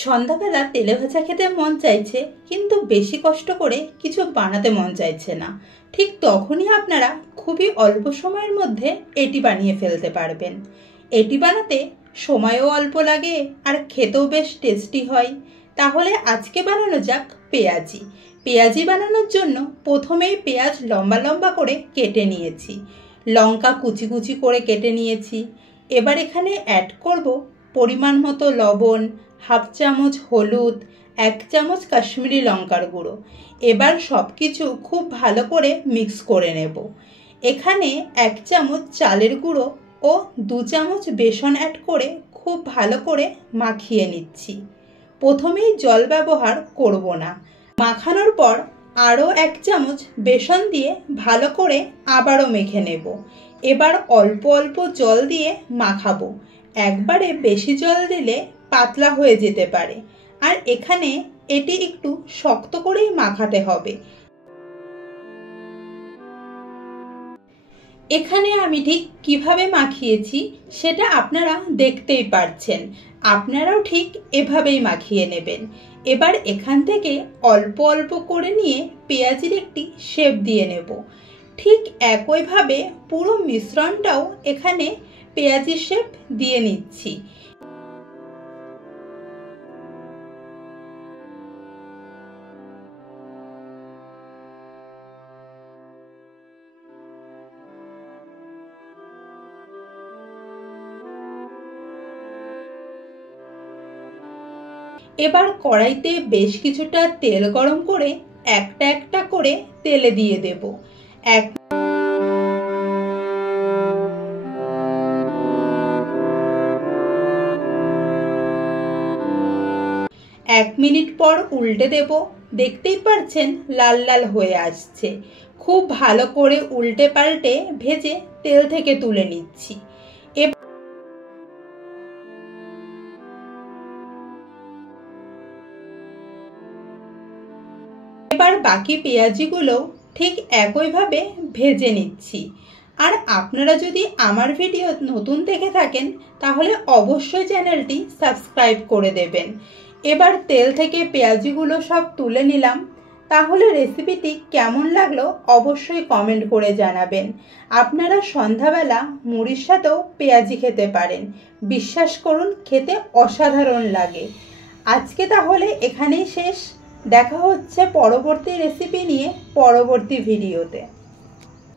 সন্ধ্যাবেলা তেলে ভাজা খেতে মন চাইছে, কিন্তু বেশি কষ্ট করে কিছু বানাতে মন চাইছে না। ঠিক তখনই আপনারা খুবই অল্প সময়ের মধ্যে এটি বানিয়ে ফেলতে পারবেন। এটি বানাতে সময়ও অল্প লাগে আর খেতেও বেশ টেস্টি হয়। তাহলে আজকে বানানো যাক পেঁয়াজি। পেঁয়াজি বানানোর জন্য প্রথমেই পেঁয়াজ লম্বা লম্বা করে কেটে নিয়েছি, লঙ্কা কুচি কুচি করে কেটে নিয়েছি। এবার এখানে অ্যাড করব পরিমাণ মতো লবণ, হাফ চামচ হলুদ, 1 চামচ কাশ্মীরি লঙ্কার গুঁড়ো। এবার সব কিছু খুব ভালো করে মিক্স করে নেব। এখানে 1 চামচ চালের গুঁড়ো ও 2 চামচ বেসন অ্যাড করে খুব ভালো করে মাখিয়ে নিচ্ছি। প্রথমেই জল ব্যবহার করব না। মাখানোর পর আরও 1 চামচ বেসন দিয়ে ভালো করে আবারও মেখে নেব। এবার অল্প অল্প জল দিয়ে মাখাবো। একবারে বেশি জল দিলে পাতলা হয়ে যেতে পারে, আর এখানে এটি একটু শক্ত করেই মাখাতে হবে। এখানে আমি ঠিক কিভাবে মাখিয়েছি সেটা আপনারা দেখতেই পারছেন। আপনারাও ঠিক এভাবেই মাখিয়ে নেবেন। এবার এখান থেকে অল্প অল্প করে নিয়ে পেঁয়াজির একটি শেপ দিয়ে নেব। ঠিক একইভাবে পুরো মিশ্রণটাও এখানে পেঁয়াজির শেপ দিয়ে নিচ্ছি। এবার কড়াইতে বেশ কিছুটা তেল গরম করে একটা একটা করে তেলে দিয়ে দেব। 1 মিনিট পর উল্টে দেব। দেখতেই পাচ্ছেন লাল লাল হয়ে আসছে। খুব ভালো করে উল্টে পাল্টে ভেজে তেল থেকে তুলে নিচ্ছি। এবার বাকি পেঁয়াজিগুলো ঠিক একইভাবে ভেজে নিচ্ছি। আর আপনারা যদি আমার ভিডিও নতুন দেখে থাকেন তাহলে অবশ্যই চ্যানেলটি সাবস্ক্রাইব করে দেবেন। এবার তেল থেকে পেঁয়াজিগুলো সব তুলে নিলাম। তাহলে রেসিপিটি কেমন লাগলো অবশ্যই কমেন্ট করে জানাবেন। আপনারা সন্ধ্যাবেলা মুড়ির সাথেও পেঁয়াজি খেতে পারেন। বিশ্বাস করুন, খেতে অসাধারণ লাগে। আজকে তাহলে এখানেই শেষ। দেখা হচ্ছে পরবর্তী রেসিপি নিয়ে পরবর্তী ভিডিওতে।